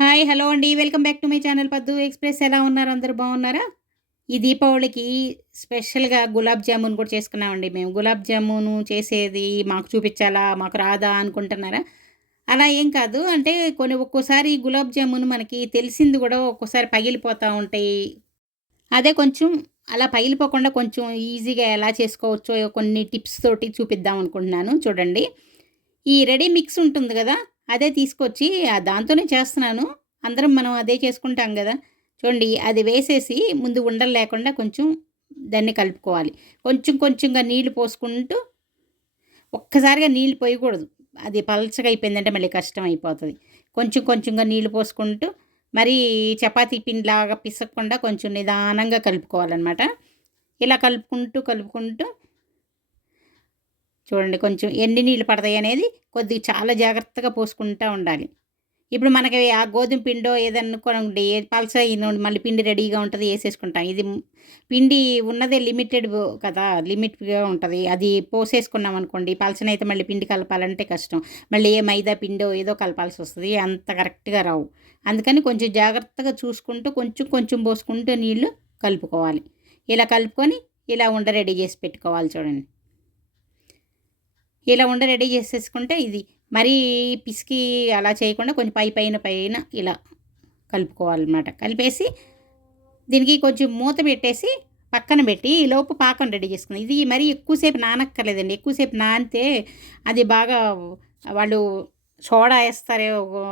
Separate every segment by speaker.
Speaker 1: Hi hello అండి. Welcome back to my channel Paddu express. ఎలా ఉన్నారు? అందరూ బాగున్నారా? ఈ దీపావళికి స్పెషల్గా గులాబ్ జామున్ కూడా చేసుకున్నామండి మేము. గులాబ్ జామును చేసేది మాకు చూపించాలా? మాకు రాదా? అనుకుంటున్నారా? అలా ఏం కాదు. అంటే కొన్ని ఒక్కోసారి గులాబ్ జామున్ మనకి తెలిసింది కూడా ఒక్కోసారి పగిలిపోతూ ఉంటాయి. అదే కొంచెం అలా పగిలిపోకుండా కొంచెం ఈజీగా ఎలా చేసుకోవచ్చో కొన్ని టిప్స్ తోటి చూపిద్దాం అనుకుంటున్నాను. చూడండి. ఈ రెడీ మిక్స్ ఉంటుంది కదా? అదే తీసుకొచ్చి ఆ దాంతోనే చేస్తున్నాను. అందరం మనం అదే చేసుకుంటాం కదా. చూడండి అది వేసేసి ముందు ఉండలు లేకుండా కొంచెం దాన్ని కలుపుకోవాలి. కొంచెం కొంచెంగా నీళ్ళు పోసుకుంటూ ఒక్కసారిగా నీళ్ళు పోయకూడదు. అది పలచగా అయిపోయిందంటే మళ్ళీ కష్టం అయిపోతుంది. కొంచెం కొంచెంగా నీళ్ళు పోసుకుంటూ మరి చపాతీ పిండిలాగా పిసకకుండా కొంచెం నిదానంగా కలుపుకోవాలన్నమాట. ఇలా కలుపుకుంటూ కలుపుకుంటూ చూడండి కొంచెం ఎన్ని నీళ్ళు పడతాయి అనేది కొద్దిగా చాలా జాగ్రత్తగా పోసుకుంటూ ఉండాలి. ఇప్పుడు మనకి ఆ గోధుమ పిండో ఏదనుకోండి పల్స అయినండి మళ్ళీ పిండి రెడీగా ఉంటుంది వేసేసుకుంటాం. ఇది పిండి ఉన్నదే లిమిటెడ్ కదా లిమిట్గా ఉంటుంది. అది పోసేసుకున్నాం అనుకోండి పలసనైతే మళ్ళీ పిండి కలపాలంటే కష్టం. మళ్ళీ ఏ మైదా పిండో ఏదో కలపాల్సి వస్తుంది అంత కరెక్ట్గా రావు. అందుకని కొంచెం జాగ్రత్తగా చూసుకుంటూ కొంచెం కొంచెం పోసుకుంటూ నీళ్ళు కలుపుకోవాలి. ఇలా కలుపుకొని ఇలా ఉండ రెడీ చేసి పెట్టుకోవాలి చూడండి. ఇలా ఉండ రెడీ చేసేసుకుంటే ఇది. మరీ పిసికి అలా చేయకుండా కొంచెం పై పైన పైన ఇలా కలుపుకోవాలన్నమాట. కలిపేసి దీనికి కొంచెం మూత పెట్టేసి పక్కన పెట్టి ఈ లోపు పాకం రెడీ చేసుకున్నాం ఇది మరీ ఎక్కువసేపు నానక్కర్లేదండి. ఎక్కువసేపు నానితే అది బాగా వాళ్ళు సోడా వేస్తారే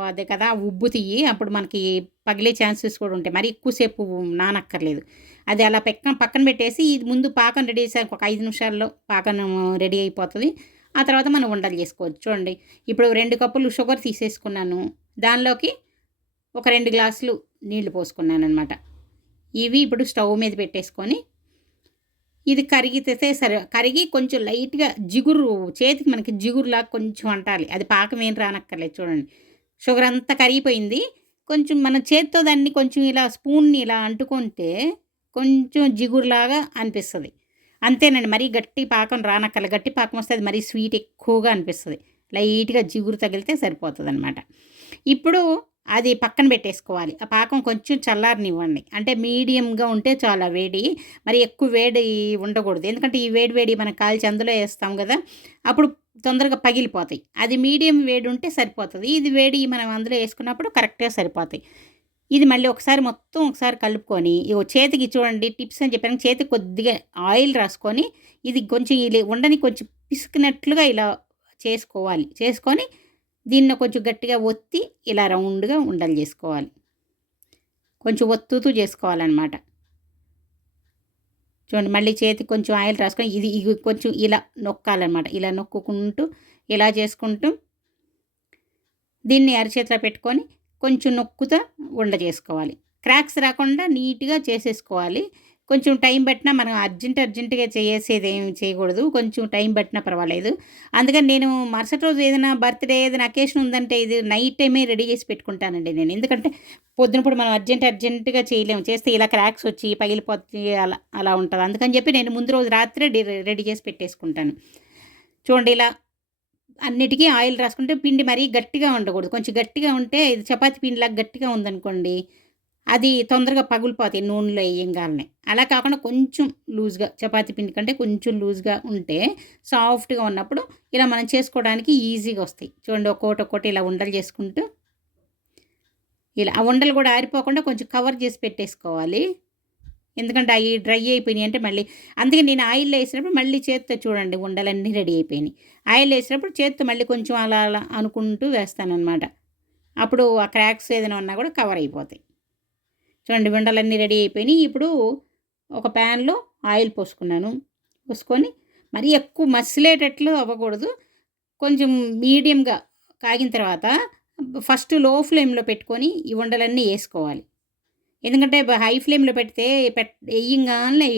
Speaker 1: అదే కదా ఉబ్బు తీయి అప్పుడు మనకి పగిలే ఛాన్సెస్ కూడా ఉంటాయి. మరి ఎక్కువసేపు నానక్కర్లేదు. అది అలా పక్కన పక్కన పెట్టేసి ఇది ముందు పాకం రెడీ చేసాక ఒక ఐదు నిమిషాల్లో పాకం రెడీ అయిపోతుంది. ఆ తర్వాత మనం ఉండలు చేసుకోవచ్చు. చూడండి. ఇప్పుడు రెండు కప్పులు షుగర్ తీసేసుకున్నాను. దానిలోకి ఒక రెండు గ్లాసులు నీళ్ళు పోసుకున్నాను అనమాట ఇవి ఇప్పుడు స్టవ్ మీద పెట్టేసుకొని ఇది కరిగితే సరే కరిగి కొంచెం లైట్గా జిగురు చేతికి మనకి జిగురులా కొంచెం అంటాలి. అది పాకం ఏం రానక్కర్లేదు చూడండి. షుగర్ అంతా కరిగిపోయింది. కొంచెం మన చేతితో దాన్ని కొంచెం ఇలా స్పూన్ని ఇలా అంటుకుంటే కొంచెం జిగురులాగా అనిపిస్తుంది. అంతేనండి. మరీ గట్టి పాకం రానక్కల గట్టి పాకం వస్తే అది మరీ స్వీట్ ఎక్కువగా అనిపిస్తుంది. లైట్గా జిగురు తగిలితే సరిపోతుంది అనమాట ఇప్పుడు అది పక్కన పెట్టేసుకోవాలి. ఆ పాకం కొంచెం చల్లారనివ్వండి. అంటే మీడియంగా ఉంటే చాలా వేడి. మరి ఎక్కువ వేడి ఉండకూడదు. ఎందుకంటే ఈ వేడి వేడి మనం కాల్చి అందులో వేస్తాం కదా అప్పుడు తొందరగా పగిలిపోతాయి. అది మీడియం వేడి ఉంటే సరిపోతుంది. ఇది వేడి మనం అందులో వేసుకున్నప్పుడు కరెక్ట్గా సరిపోతాయి. ఇది మళ్ళీ ఒకసారి మొత్తం ఒకసారి కలుపుకొని ఇగో చేతికి చూడండి టిప్స్ అని చెప్పాను. చేతికి కొద్దిగా ఆయిల్ రాసుకొని ఇది కొంచెం ఇలా ఉండని కొంచెం పిసుకున్నట్లుగా ఇలా చేసుకోవాలి. చేసుకొని దీన్ని కొంచెం గట్టిగా ఒత్తి ఇలా రౌండ్గా ఉండలు చేసుకోవాలి. కొంచెం ఒత్తుతూ చేసుకోవాలన్నమాట. చూడండి మళ్ళీ చేతికి కొంచెం ఆయిల్ రాసుకొని ఇది ఇది కొంచెం ఇలా నొక్కాలన్నమాట. ఇలా నొక్కుకుంటూ ఇలా చేసుకుంటూ దీన్ని అరచేతిలో పెట్టుకొని కొంచెం నొక్కుతో ఉండ చేసుకోవాలి. క్రాక్స్ రాకుండా నీట్గా చేసేసుకోవాలి. కొంచెం టైం పెట్టినా మనం అర్జెంట్ అర్జెంటుగా చేసేది ఏమి చేయకూడదు. కొంచెం టైం పెట్టినా పర్వాలేదు. అందుకని నేను మరుసటి రోజు ఏదైనా బర్త్డే ఏదైనా అకేషన్ ఉందంటే ఇది నైట్ టైమే రెడీ చేసి పెట్టుకుంటానండి నేను. ఎందుకంటే పొద్దునప్పుడు మనం అర్జెంట్ అర్జెంటుగా చేయలేము. చేస్తే ఇలా క్రాక్స్ వచ్చి పగిలిపోతే అలా అలా ఉంటుంది. అందుకని చెప్పి నేను ముందు రోజు రాత్రే రెడీ చేసి పెట్టేసుకుంటాను. చూడండి ఇలా అన్నిటికీ ఆయిల్ రాసుకుంటే పిండి మరీ గట్టిగా ఉండకూడదు. కొంచెం గట్టిగా ఉంటే ఇది చపాతి పిండిలాగా గట్టిగా ఉందనుకోండి అది తొందరగా పగులిపోతాయి నూనెలో వేయంగానే. అలా కాకుండా కొంచెం లూజ్గా చపాతి పిండి కంటే కొంచెం లూజ్గా ఉంటే సాఫ్ట్గా ఉన్నప్పుడు ఇలా మనం చేసుకోవడానికి ఈజీగా వస్తాయి. చూడండి ఒక్కోటి ఒక్కోటి ఇలా ఉండలు చేసుకుంటూ ఇలా ఆ ఉండలు కూడా ఆరిపోకుండా కొంచెం కవర్ చేసి పెట్టేసుకోవాలి. ఎందుకంటే అవి డ్రై అయిపోయినాయి అంటే మళ్ళీ అందుకే నేను ఆయిల్ వేసినప్పుడు మళ్ళీ చేతితో చూడండి ఉండలన్నీ రెడీ అయిపోయినాయి. ఆయిల్ వేసినప్పుడు చేత్తో మళ్ళీ కొంచెం అలా అలా అనుకుంటూ వేస్తానన్నమాట. అప్పుడు ఆ క్రాక్స్ ఏదైనా ఉన్నా కూడా కవర్ అయిపోతాయి. చూడండి ఉండలన్నీ రెడీ అయిపోయినాయి. ఇప్పుడు ఒక ప్యాన్లో ఆయిల్ పోసుకున్నాను. పోసుకొని మరీ ఎక్కువ మసిలేటట్లు అవ్వకూడదు. కొంచెం మీడియంగా కాగిన తర్వాత ఫస్ట్లో ఫ్లేమ్లో పెట్టుకొని ఈ ఉండలన్నీ వేసుకోవాలి. ఎందుకంటే హై ఫ్లేమ్లో పెడితే పెట్ వేయంగానే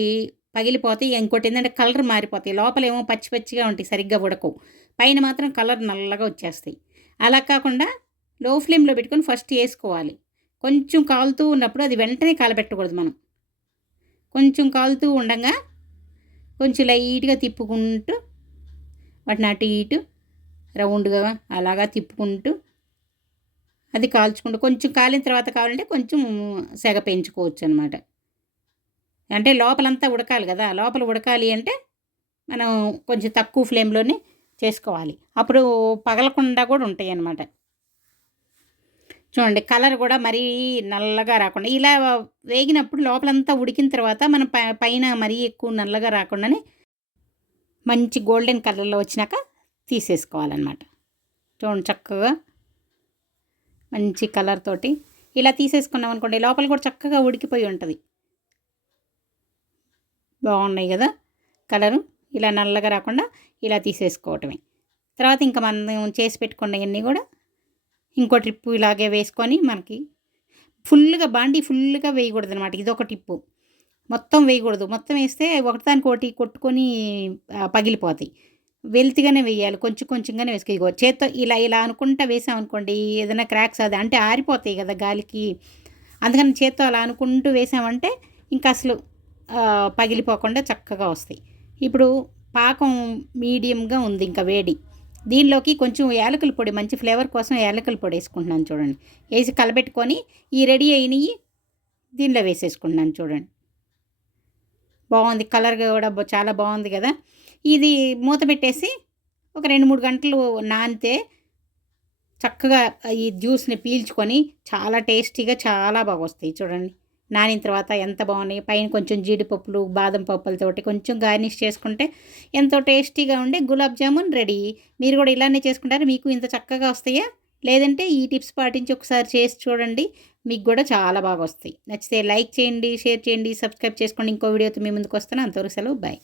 Speaker 1: పగిలిపోతాయి ఇంకోటి ఏంటంటే కలర్ మారిపోతాయి. లోపలేమో పచ్చి పచ్చిగా ఉంటాయి సరిగ్గా ఉడకవు. పైన మాత్రం కలర్ నల్లగా వచ్చేస్తాయి. అలా కాకుండా లో ఫ్లేమ్లో పెట్టుకొని ఫస్ట్ వేసుకోవాలి కొంచెం కాలుతూ ఉన్నప్పుడు అది వెంటనే కాలబెట్టకూడదు మనం. కొంచెం కాలుతూ ఉండగా కొంచెం లైట్గా తిప్పుకుంటూ వాటిని అటు ఇటు రౌండ్గా అలాగా తిప్పుకుంటూ అది కాల్చుకుంటూ కొంచెం కాలిన తర్వాత కావాలంటే కొంచెం సెగ పెంచుకోవచ్చు అనమాట అంటే లోపలంతా ఉడకాలి కదా లోపల ఉడకాలి అంటే మనం కొంచెం తక్కువ ఫ్లేమ్లోనే చేసుకోవాలి. అప్పుడు పగలకుండా కూడా ఉంటాయి అన్నమాట చూడండి కలర్ కూడా మరీ నల్లగా రాకుండా ఇలా వేగినప్పుడు లోపలంతా ఉడికిన తర్వాత మనం పైన మరీ ఎక్కువ నల్లగా రాకుండానే మంచి గోల్డెన్ కలర్లో వచ్చినాక తీసేసుకోవాలన్నమాట చూడండి చక్కగా మంచి కలర్ తోటి. ఇలా తీసేసుకున్నాం అనుకోండి లోపల కూడా చక్కగా ఉడికిపోయి ఉంటుంది. బాగున్నాయి కదా కలరు. ఇలా నల్లగా రాకుండా ఇలా తీసేసుకోవటమే. తర్వాత ఇంకా మనం చేసి పెట్టుకున్నవన్నీ కూడా ఇంకో ట్రిప్పు ఇలాగే వేసుకొని మనకి ఫుల్గా బాండీ ఫుల్గా వేయకూడదు అనమాట ఇది ఒక టిప్పు. మొత్తం వేయకూడదు. మొత్తం వేస్తే ఒకటిదానికి ఒకటి కొట్టుకొని పగిలిపోతాయి. వెల్తిగానే వేయాలి కొంచెం కొంచెంగానే వేసుకో. చేత్తో ఇలా ఇలా అనుకుంటా వేసామనుకోండి ఏదైనా క్రాక్స్ అది అంటే ఆరిపోతాయి కదా గాలికి. అందుకని చేత్తో అలా అనుకుంటూ వేసామంటే ఇంకా అసలు పగిలిపోకుండా చక్కగా వస్తాయి. ఇప్పుడు పాకం మీడియంగా ఉంది ఇంకా వేడి. దీనిలోకి కొంచెం యాలకుల పొడి మంచి ఫ్లేవర్ కోసం యాలకుల పొడి వేసుకుంటున్నాను చూడండి. వేసి కలబెట్టుకొని ఈ రెడీ అయినవి దీనిలో వేసేసుకుంటున్నాను చూడండి. బాగుంది కలర్ కూడా చాలా బాగుంది కదా. ఇది మూత పెట్టేసి ఒక రెండు మూడు గంటలు నానితే చక్కగా ఈ జ్యూస్ని పీల్చుకొని చాలా టేస్టీగా చాలా బాగా వస్తాయి చూడండి. నానిన తర్వాత ఎంత బాగున్నాయి. పైన కొంచెం జీడిపప్పులు బాదం పప్పులతోటి కొంచెం గార్నిష్ చేసుకుంటే ఎంతో టేస్టీగా ఉండే గులాబ్ జామున్ రెడీ. మీరు కూడా ఇలానే చేసుకుంటారు? మీకు ఇంత చక్కగా వస్తాయా? లేదంటే ఈ టిప్స్ పాటించి ఒకసారి చేసి చూడండి. మీకు కూడా చాలా బాగా వస్తాయి నచ్చితే లైక్ చేయండి షేర్ చేయండి సబ్స్క్రైబ్ చేసుకోండి. ఇంకో వీడియోతో మీ ముందుకు వస్తాను. అంతవరకు సెలవు. బాయ్.